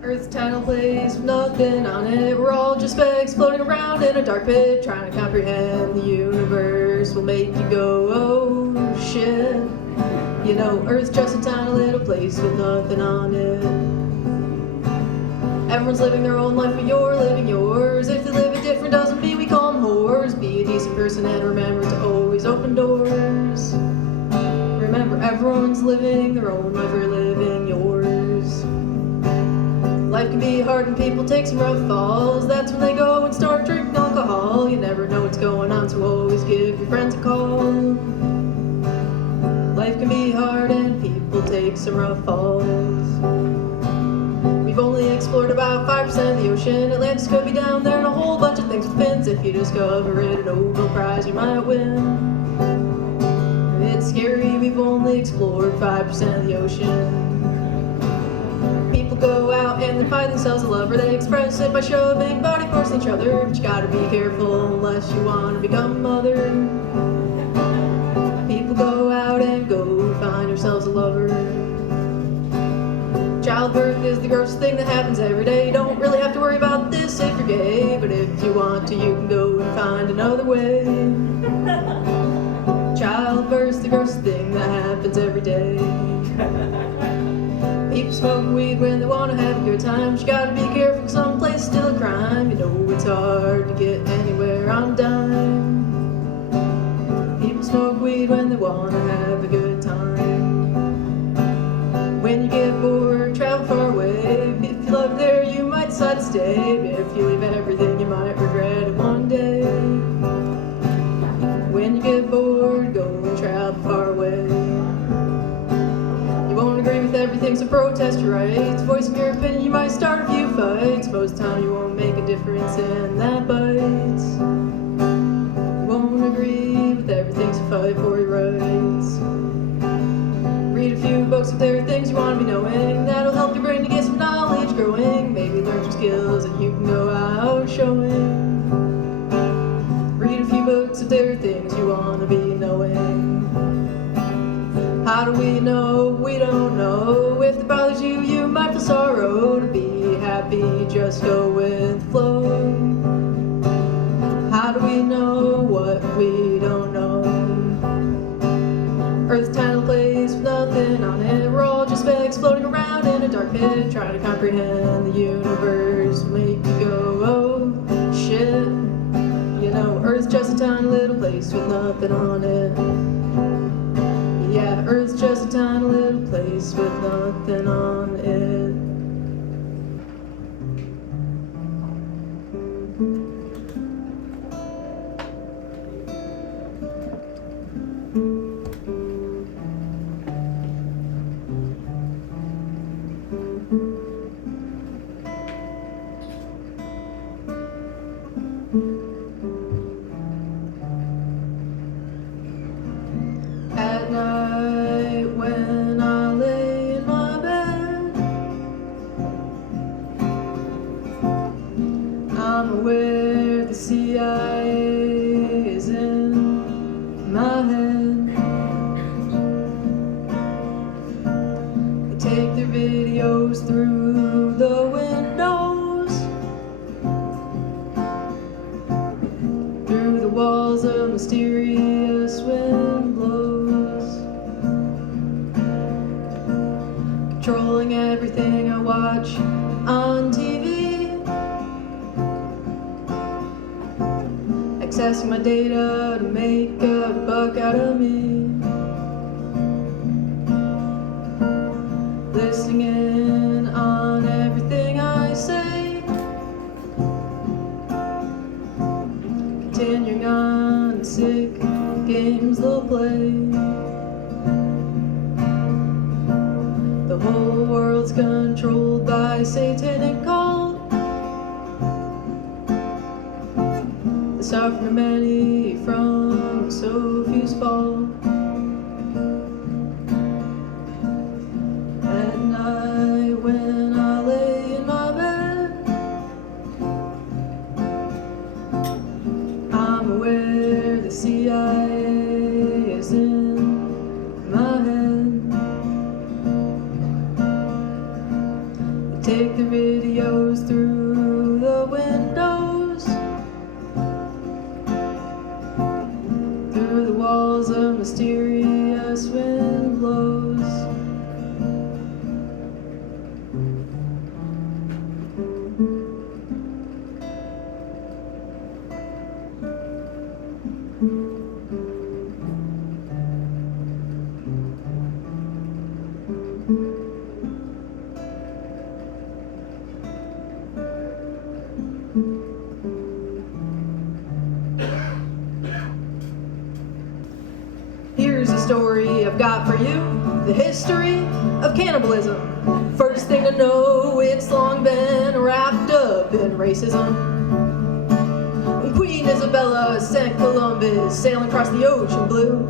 Earth's tidal place with nothing on it. We're all just specks floating around in a dark pit, trying to comprehend the universe. Will make you go, oh shit. You know, Earth's just a tiny little place with nothing on it. Everyone's living their own life, but you're living yours. If they live it different, doesn't mean we call them whores. Be a decent person and remember to always open doors. Remember, everyone's living their own life, you're living yours. Life can be hard and people take some rough falls. That's when they go and start drinking alcohol. You never know what's going on, so always give your friends a call. Life can be hard and people take some rough falls. We've only explored about 5% of the ocean. Atlantis could be down there and a whole bunch of things with fins. If you discover it, a Nobel Prize you might win. It's scary, we've only explored 5% of the ocean. People go out and they find themselves a lover. They express it by shoving body parts in each other. But you gotta be careful unless you want to become a mother. People go out and go find yourselves a lover. Childbirth is the grossest thing that happens every day. You don't really have to worry about this if you're gay, but if you want to, you can go and find another way. Childbirth's the grossest thing that happens every day. People smoke weed when they want to have a good time. But you gotta be careful, 'cause some place is still a crime. You know it's hard to get anywhere on a dime. People smoke weed when they want to have a good time. When you get bored, travel far away. If you love there, you might decide to stay. If you leave everything, you might regret it one day. When you get bored, go and travel far away. You won't agree with everything, so protest your rights. Voicing your opinion, you might start a few fights. Most of the time, you won't make a difference, and that bites. You won't agree with everything, so fight for your rights. Read a few books if there are things you want to be knowing. That'll help your brain to get some knowledge growing. Maybe learn some skills that you can go out showing. Read a few books if there are things you want to be knowing. How do we know? We don't know. If it bothers you, you might feel sorrow. To be happy, just go with the flow. How do we know what we don't know? Earth's tiny place with nothing on it. We're all just specks floating around in a dark pit, trying to comprehend the universe. Make you go, oh shit. You know, Earth's just a tiny little place with nothing on it. Yeah, Earth's just a tiny little place with nothing on it. At night when I lay in my bed, I'm aware the CIA is in my head. They take their videos through the windows, through the walls of mysterious wind blows, controlling everything I watch on TV, accessing my data to make a buck out of me, listening in on everything I say, continuing on sick games they'll play. The whole world's controlled by satanic cult. The suffering many from so few's fall. At night when I lay in my bed, I'm aware the CIA is in my head. They take their videos through the windows, through the walls of mysterious wind blows. Here's a story I've got for you, the history of cannibalism. First thing to know, it's long been wrapped up in racism. When Queen Isabella sent Columbus sailing across the ocean blue,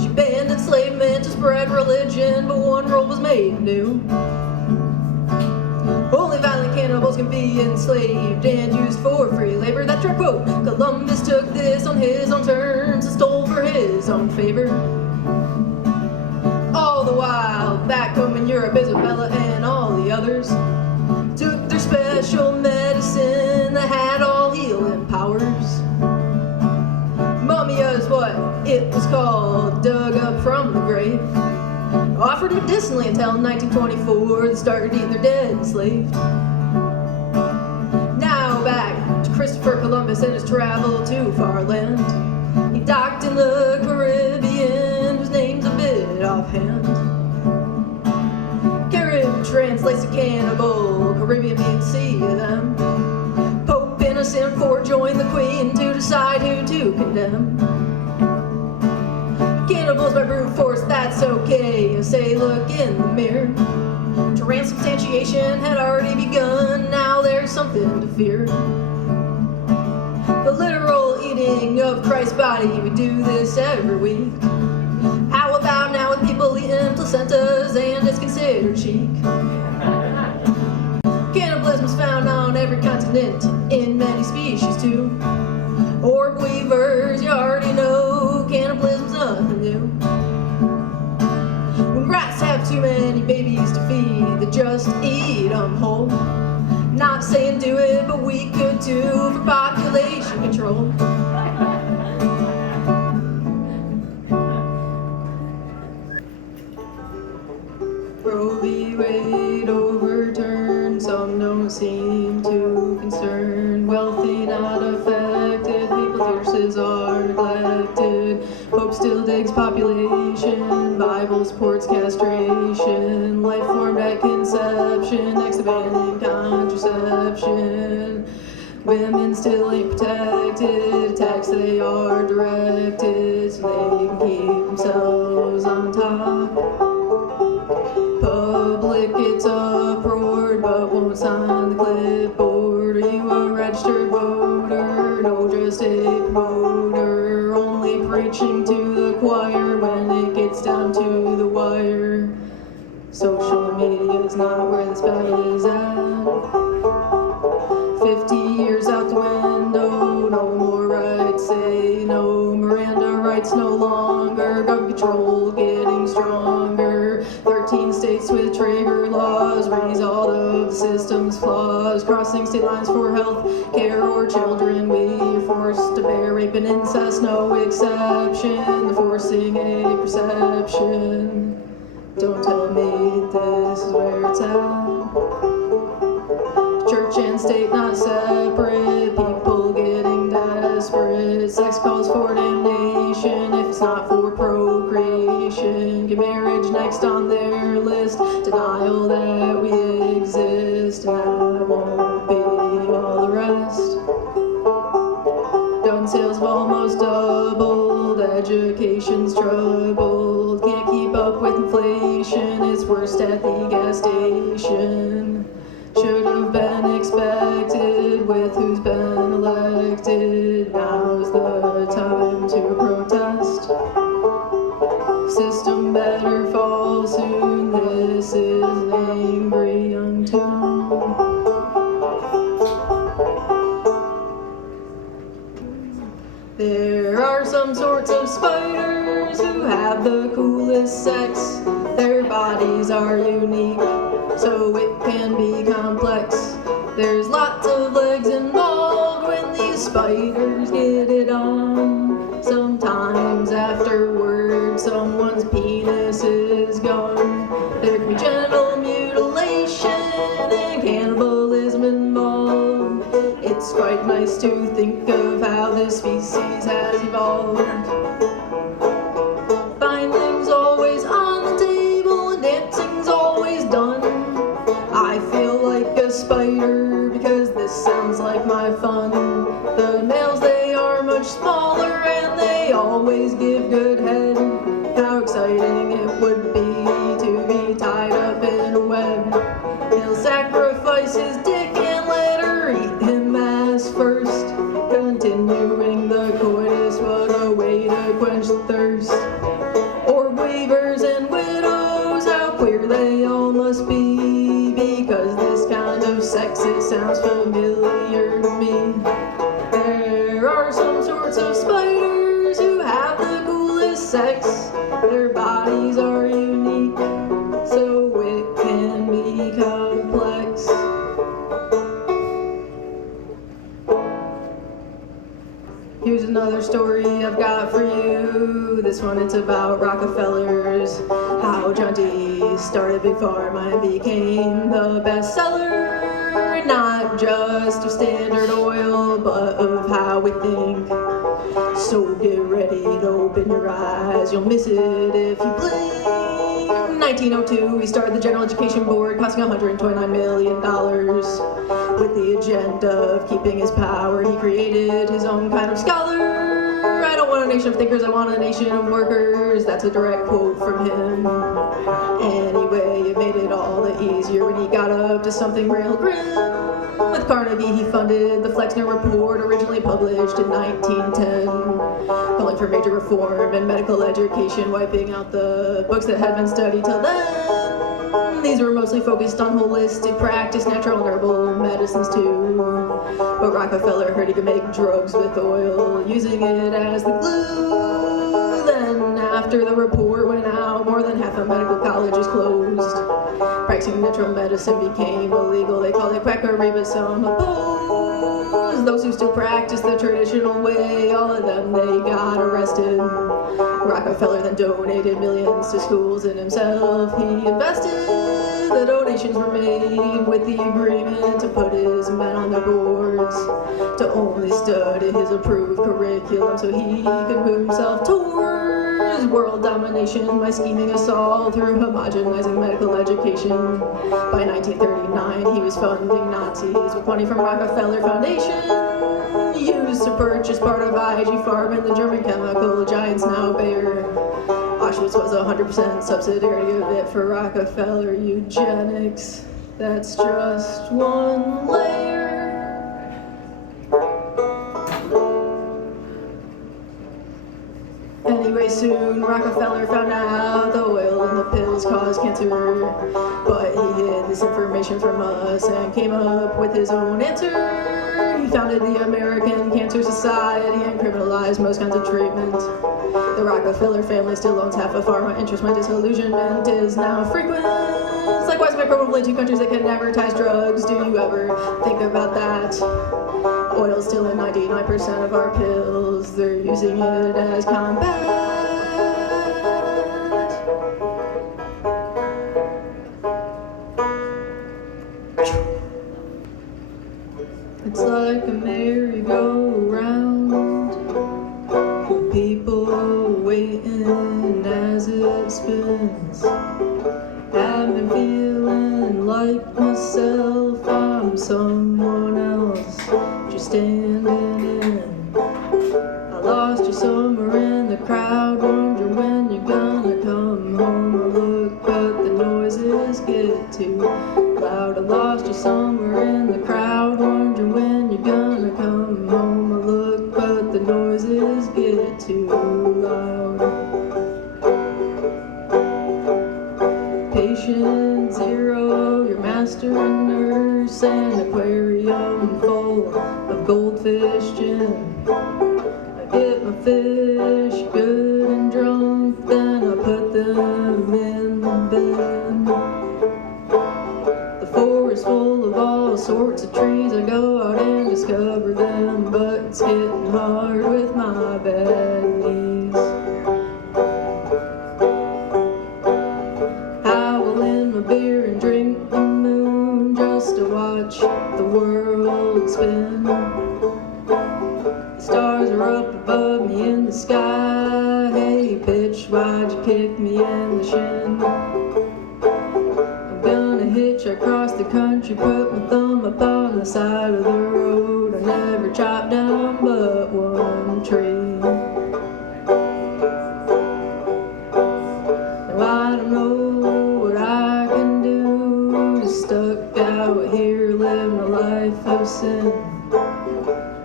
she banned enslavement to spread religion, but one rule was made new. Only violent cannibals can be enslaved and used for free labor. That's right, quote. Columbus took this on his own terms and stole for his own favor. All the while, back home in Europe, Isabella and all the others took their special medicine that had all healing powers. Mummy is what it was called, dug up from the grave, offered medicinally until 1924, they started eating their dead enslaved. Now back to Christopher Columbus and his travel to far land. He docked in the Caribbean, whose name's a bit offhand. Carib translates to cannibal, Caribbean means sea of them. Pope Innocent IV joined the Queen to decide who to condemn. Cannibals by brute force, that's okay. Say, look in the mirror. Transubstantiation had already begun, now there's something to fear. The literal eating of Christ's body, we do this every week. How about now with people eating placentas and it's considered chic? Cannibalism's found on every continent, in many species too. Orb weavers, you already know, cannibalism's nothing new. When rats have too many babies to feed, they just eat them whole. Not saying do it, but we could too for population control. Roe v. Wade overturned, some don't seem too concerned. Wealthy not affected, people's uteruses are neglected. Pope still digs population, Bible supports castration. Life formed at conception, next abandoning contraception. Women still ain't protected, attacks they are directed, so they can keep themselves on top. Public gets uproared, but won't sign the clipboard. Are you a registered voter? No, just a promoter. Only preaching to the choir when it gets down to the wire. Social media is not where this battle is at. 50 years out the window, no more rights, say no. Miranda rights no longer, gun control getting stronger. 13 states with trigger laws raise all of the system's flaws. Crossing state lines for health care or children, we are forced to bear rape and incest, no exception. They're forcing a perception. Don't tell me this is where it's at. Church and state not separate, people getting desperate. Sex calls for damnation if it's not for procreation. Get marriage next on their list, denial that we exist, and that won't be all the rest. Gun sales have almost doubled, education's troubled. Can't keep up with inflation, it's worst at the gas station. Should have been expected with who's been elected. Now's the time to protest. System better fall soon. This is an angry young tune. There are some sorts of spiders who have the coolest sex. Their bodies are unique, so it can can be complex. There's lots of legs involved when these spiders get it on. Sometimes afterward, someone's penis is gone. There can be genital mutilation and cannibalism involved. It's quite nice to think of how this species has evolved. Findings always on the table and dancing's always done. I feel like a spider because this sounds like my fun. The males, they are much smaller and they always give good head. How exciting it would be to be tied up in a web. He'll sacrifice his dick and let her eat him ass first. Continuing the coitus, what a way to quench the thirst. Orb weavers and widows, how queer they all must be, because this kind of sex, it sounds familiar to me. There are some sorts of spiders who have the coolest sex. Their bodies are unique, so it can be complex. Here's another story I've got for you. This one, it's about Rockefellers. How John D. started Big Pharma and became the bestseller. Not just of Standard Oil, but of how we think. So get ready to open your eyes. You'll miss it if you blink. In 1902, he started the General Education Board, costing $129 million. With the agenda of keeping his power, he created his own kind of scholar. I don't want a nation of thinkers, I want a nation of workers. That's a direct quote from him. Anyway, it made it all the easier when he got up to something real grim. With Carnegie, he funded the Flexner Report, originally published in 1910, calling for major reform in medical education, wiping out the books that had been studied till then. These were mostly focused on holistic practice, natural and herbal medicines too. But Rockefeller heard he could make drugs with oil, using it as the glue. Then, after the report went out, more than half of medical colleges closed. Practicing natural medicine became illegal. They called it quackery, but some opposed. Those who still practiced the traditional way, all of them, they got arrested. Rockefeller then donated millions to schools and himself he invested. The donations were made with the agreement to put his men on their boards, to only study his approved curriculum so he could move himself towards world domination by scheming us all through homogenizing medical education. By 1939, he was funding Nazis with money from Rockefeller Foundation, used to purchase part of IG Farm and the German chemical giants now Bayer. Auschwitz was 100% subsidiary of it for Rockefeller eugenics. That's just one layer. Anyway, soon Rockefeller found out the oil in the pills caused cancer, but he hid this information from us and came up with his own answer. He founded the American Cancer Society and criminalized most kinds of treatment. The Rockefeller family still owns half of pharma interest when disillusionment is now frequent. It's likewise microbial in two countries that can advertise drugs. Do you ever think about that? Oil's still in 99% of our pills. They're using it as combat. It's like a merry-go-round, people waiting as it spins. I've been feeling like myself, I'm someone else, just standing in. I lost you somewhere in the crowd, wonder when you're gonna come home. I look, but the noises get too loud. I lost you somewhere in the crowd, wonder when you're gonna come home. I look, but the noises get too loud. Patient zero, your master and nurse, an aquarium full of goldfish gin. I get my fish good and drunk, then I put them in the bin. The forest all sorts of trees. I go out and discover them, but it's getting hard with my bad knees. I will in my beer and drink the moon just to watch the world spin. The stars are up above me in the sky. Hey bitch, why'd you kick me in the shin? I'm gonna hitch across the country, put my thumb up on the side of the road. I never chopped down but one tree. Now I don't know what I can do, just stuck out here living a life of sin.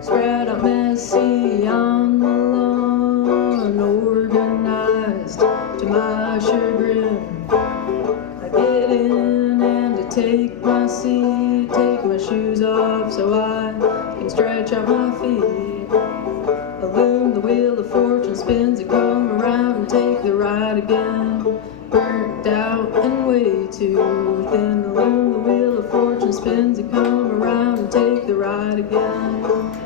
Spread out messy on the lawn, organized to my chagrin. I get in and I take my seat, take my shoes off so I can stretch out my feet. I loom, the wheel of fortune spins, I come around and take the ride again. Burnt out and way too thin. I loom, the wheel of fortune spins, I come around and take the ride again.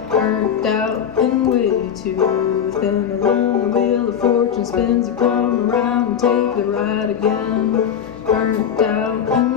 Burnt out and way too thin. I loom, the wheel of fortune spins, I come around and take the ride again. Burnt out and